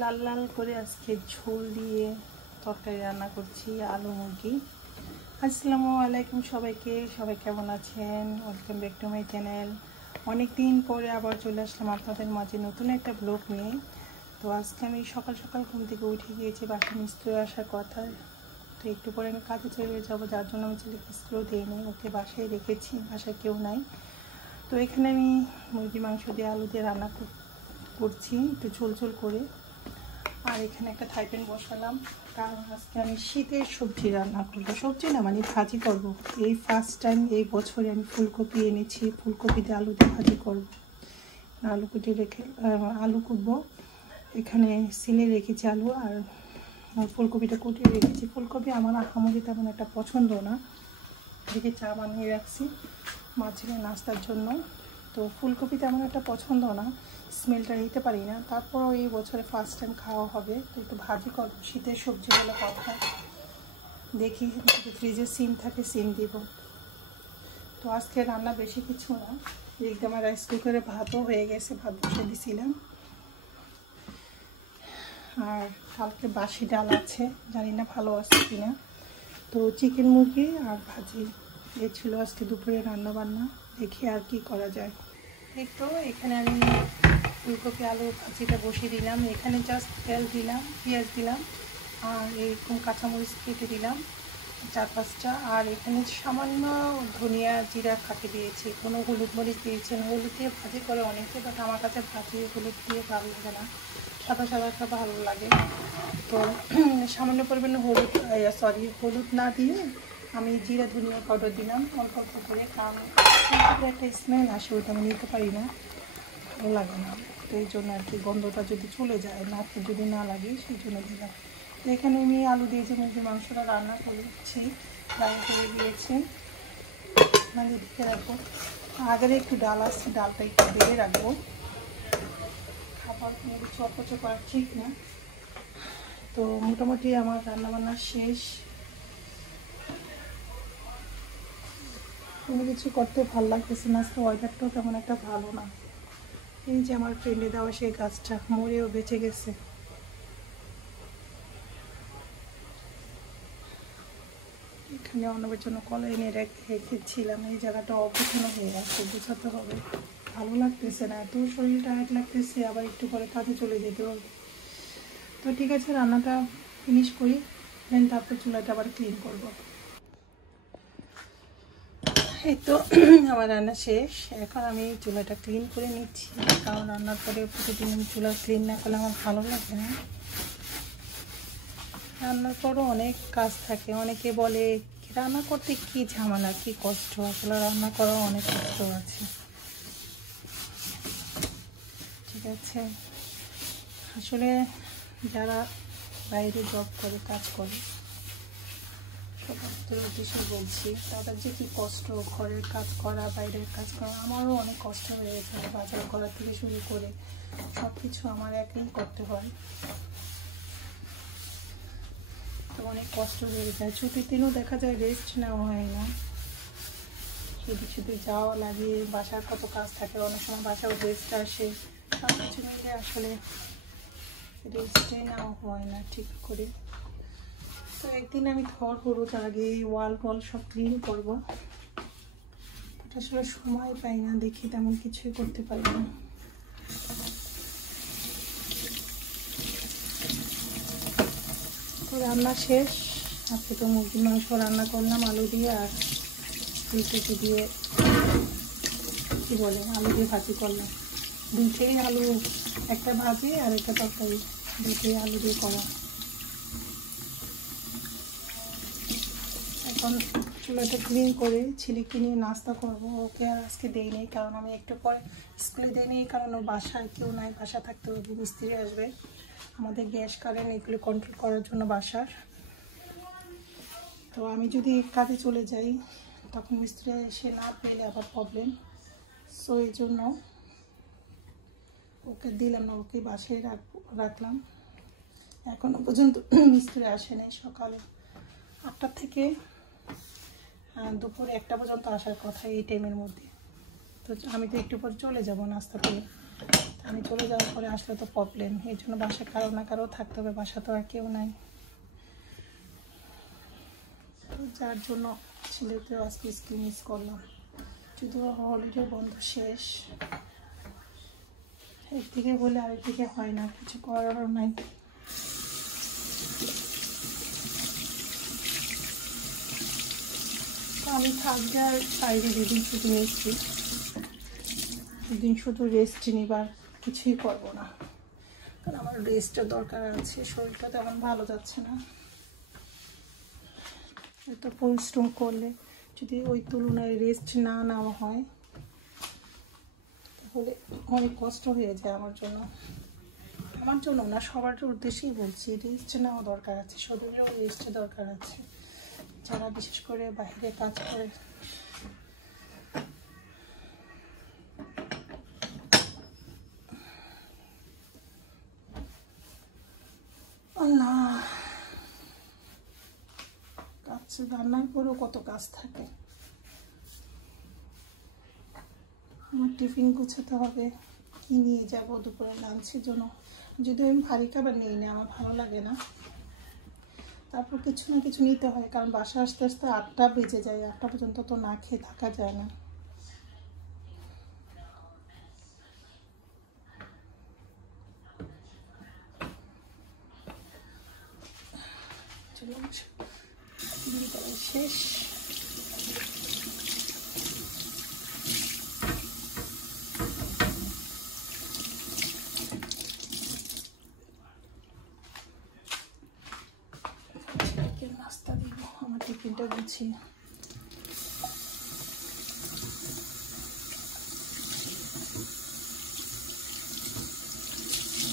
লাল লাল করে আজকে ঝোল দিয়ে তরকারি রান্না করছি, আলু মুরগি। আসসালামু আলাইকুম সবাইকে, সবাই কেমন আছেন? Welcome back to my channel. অনেক দিন পরে আবার চলে আসলাম আপনাদের মাঝে নতুন একটা ব্লগ নিয়ে। তো আজকে আমি সকাল সকাল ঘুম থেকে উঠে গিয়েছি, বাসা মিস্ত্রি আসার কথা। তো একটু পরে আমি কাজে চলে যাবো, যার জন্য আমি ছেলেকে স্কুলও দিয়ে নিই, ওকে বাসায় রেখেছি, বাসায় কেউ নাই। তো এখানে আমি মুরগি মাংস দিয়ে আলু দিয়ে রান্না করছি একটু ঝোল ঝোল করে। আর এখানে একটা ফ্রাই প্যান বসালাম, কারণ আজকে আমি শীতের সবজি রান্না করবো। সবজি না মানে ভাজি করব। এই ফার্স্ট টাইম এই বছরে আমি ফুলকপি এনেছি, ফুলকপিতে আলু দিয়ে ভাজি করব। আলু কুটে রেখে আলু কুটবো। এখানে সিলে রেখেছি আলু, আর ফুলকপিটা কুটিয়ে রেখেছি। ফুলকপি আমার আহামরি তেমন একটা পছন্দ না, এদিকে চা বানিয়ে রাখছি মাঝখানে নাস্তার জন্য। তো ফুলকপি তেমন একটা পছন্দ না, স্মেলটা নিতে পারি না। তারপরও এই বছরে ফার্স্ট টাইম খাওয়া হবে, তো একটু ভাজি করবো। শীতের সবজি বলে কথা, দেখি যদি ফ্রিজে সিম থাকে সিম দিব। তো আজকে রান্না বেশি কিছু না, একদম আমার রাইস কুকারে ভাতও হয়ে গেছে, ভাত বসে দিয়েছিলাম। আর কালকে বাসি ডাল আছে, জানি না ভালো আছে কিনা। তো চিকেন মুরগি আর ভাজি এ ছিল আজকে দুপুরে রান্না বান্না। দেখি আর কি করা যায়। এই তো এখানে আমি ফুলকপি আলু ভাজিটা বসিয়ে দিলাম। এখানে জাস্ট তেল দিলাম, পেঁয়াজ দিলাম, আর এরকম কাঁচামরিচ কেটে দিলাম 4-5টা। আর এখানে সামান্য ধনিয়া জিরা কাটে দিয়েছি, কোনো হলুদ মরিচ দিয়েছেন। হলুদ দিয়ে ভাজি করে অনেকে, বাট আমার কাছে ভাজি হলুদ দিয়ে ভালো লাগে না, সাদা সাদাটা ভালো লাগে। তো সামান্য পরিমাণে হলুদ না দিয়ে আমি জিরা ধনিয়া পাউডার দিলাম অল্প অল্প করে, কারণ একটা স্মেল আসে, ওটা আমি নিতে পারি না, ভালো লাগে না। তো এই জন্য আর কি, গন্ধটা যদি চলে যায়, নাকে যদি না লাগে, সেই জন্য দিলাম। তো এখানে আমি আলু দিয়ে যে মুরগির মাংসটা রান্না করেছি, রান্না করে দিয়েছি, মানে দেখে রাখবো। আগের একটু ডাল আসছে, ডালটা একটু বেড়ে রাখবো। খাবার কোনো কিছু অপচয় করা ঠিক না। তো মোটামুটি আমার রান্নাবান্না শেষ, কোনো কিছু করতে ভালো লাগতেছে না। আজকে ওয়েদারটাও তেমন একটা ভালো না। এই যে আমার ফ্রেন্ডে দেওয়া সেই গাছটা মরেও বেঁচে গেছে। এখানে অন্যের জন্য কলা এনে রেখেছিলাম, এই জায়গাটা অগোছানো হয়ে আছে, গোছাতে হবে। ভালো লাগতেছে না, এত শরীর টায়ার্ড লাগতেছে, আবার একটু পরে কাজে চলে যেতে হবে। তো ঠিক আছে, রান্নাটা ফিনিশ করি, দেন তারপর চুলাটা আবার ক্লিন করব। এই তো আমার রান্না শেষ, এখন আমি চুলাটা ক্লিন করে নিচ্ছি, কারণ রান্নার পরে প্রতিদিন আমি চুলা ক্লিন না করলে আমার ভালো লাগে না। রান্নার পরও অনেক কাজ থাকে, অনেকে বলে রান্না করতে কি ঝামেলা, কি কষ্ট। আসলে রান্না করাও অনেক কষ্ট আছে, ঠিক আছে। আসলে যারা বাইরে জব করে, কাজ করে, সবার উদ্দেশ্যে বলছি, তাদের যে কি কষ্ট, ঘরের কাজ করা, বাইরের কাজ করা। আমারও অনেক কষ্ট হয়ে গেছে, বাজার করা থেকে শুরু করে সব কিছু আমার একাই করতে হয়, তো অনেক কষ্ট হয়ে যায়। ছুটির দিনও দেখা যায় রেস্ট নেওয়া হয় না, শুধু শুধু যাওয়া লাগে। বাসার কত কাজ থাকে, অনেক সময় বাসাও রেস্ট আসে, সব কিছু মিলে আসলে রেস্টে নেওয়া হয় না ঠিক করে। তো একদিন আমি তার আগে ওয়াল সব ক্লিন করবো, আসলে সময় পাই না, দেখি তেমন কিছুই করতে পারি না। তো রান্না শেষ, আজকে তো মুরগির মাংস রান্না করলাম আলু দিয়ে, আর ফুলকপি দিয়ে কী বলে আলু দিয়ে ভাজি করলাম। দুইটাই আলু, একটা ভাজি আর একটা তরকারি, দুইটাই আলু দিয়ে করা। এখন চুলাটা ক্লিন করে ছেলেকে নিয়ে নাস্তা করবো। ওকে আর আজকে দেই নেই, কারণ আমি একটু পরে স্কুলে দেই নেই, কারণ ও বাসায় কেউ নাই, বাসা থাকতে হবে, মিস্ত্রি আসবে। আমাদের গ্যাস কারেন্ট এগুলো কন্ট্রোল করার জন্য বাসার। তো আমি যদি কাজে চলে যাই, তখন মিস্ত্রি এসে না পেলে আবার প্রবলেম। সো এই জন্য ওকে দিলাম না, ওকে বাসায় রাখলাম। এখনও পর্যন্ত মিস্ত্রি আসে নাই, সকালে 8টা থেকে দুপুর 1টা পর্যন্ত আসার কথা, এই টাইমের মধ্যে। তো আমি তো একটু পর চলে যাব নাস্তা করে। আমি চলে যাওয়ার পরে আসলে তো প্রবলেম, এই জন্য বাসায় কারো না কারো থাকতে হবে, বাসা তো আর কেউ নাই। তো যার জন্য ছেলেকেও আজকে স্কুল মিস করলাম, যদিও হলিডে বন্ধ শেষ, একদিকে বলে আরেকদিকে হয় না, কিছু করারও নাই। আমি থাকবে আর বাইরে দুদিন ছুটি নিচ্ছি, দুদিন শুধু রেস্ট নিবার, কিছুই করবো না, কারণ আমার রেস্টের দরকার আছে, শরীরটা তেমন ভালো যাচ্ছে না। এত পরিশ্রম করলে যদি ওই তুলনায় রেস্ট না নেওয়া হয় তাহলে অনেক কষ্ট হয়ে যায় আমার জন্য না, সবার উদ্দেশ্যেই বলছি, রেস্ট নেওয়া দরকার আছে, শরীরেও রেস্টের দরকার আছে। যারা বিশেষ করে বাইরে কাজ করে, আল্লাহ, কাজ রান্নার পরেও কত কাজ থাকে। আমার টিফিন গুছাতে হবে, কি নিয়ে যাব দুপুরে লাঞ্চের জন্য, যদিও আমি ভারী খাবার নিই না, আমার ভালো লাগে না, তারপর কিছু না কিছু নিতে হয়, কারণ বাসা আসতে আসতে 8টা বেজে যায়, 8টা পর্যন্ত তো না খেয়ে থাকা যায় না। শেষ, নাস্তা দিব, আমার টিফিনটা গুছিয়ে।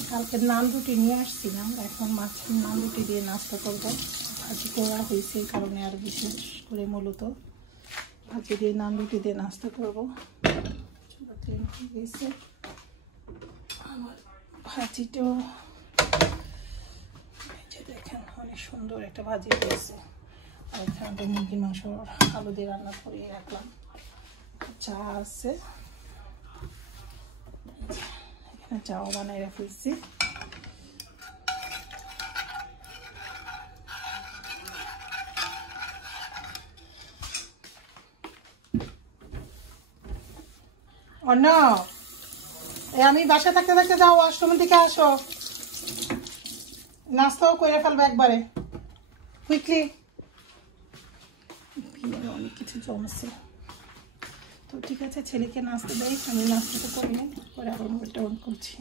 কালকে নান রুটি নিয়ে আসছিলাম, এখন মাছের নান রুটি দিয়ে নাস্তা করবো, ভাজি করা হয়েছে এই কারণে, আর বিশেষ করে মূলত ভাজি দিয়ে নান রুটি দিয়ে নাস্তা করবো। গেছে আমার ভাজিটাও, দেখেন অনেক সুন্দর একটা ভাজি হয়েছে, আর এখানে মুরগির মাংস আলু দিয়ে রান্না করিয়ে রাখলাম, চা আছে, এখানে চাও বানাই রাখছি। অন্য আমি বাসা থাকতে থাকতে যাও, ওয়াশরুমের দিকে আসো, নাস্তাও করে ফেলবো একবারে কুইকলি, অনেক কিছু জমছে। তো ঠিক আছে, ছেলেকে নাস্তা দেয়, আমি নাস্তাটা করে নিই, পরে আবার মোবাইলটা অন করছি।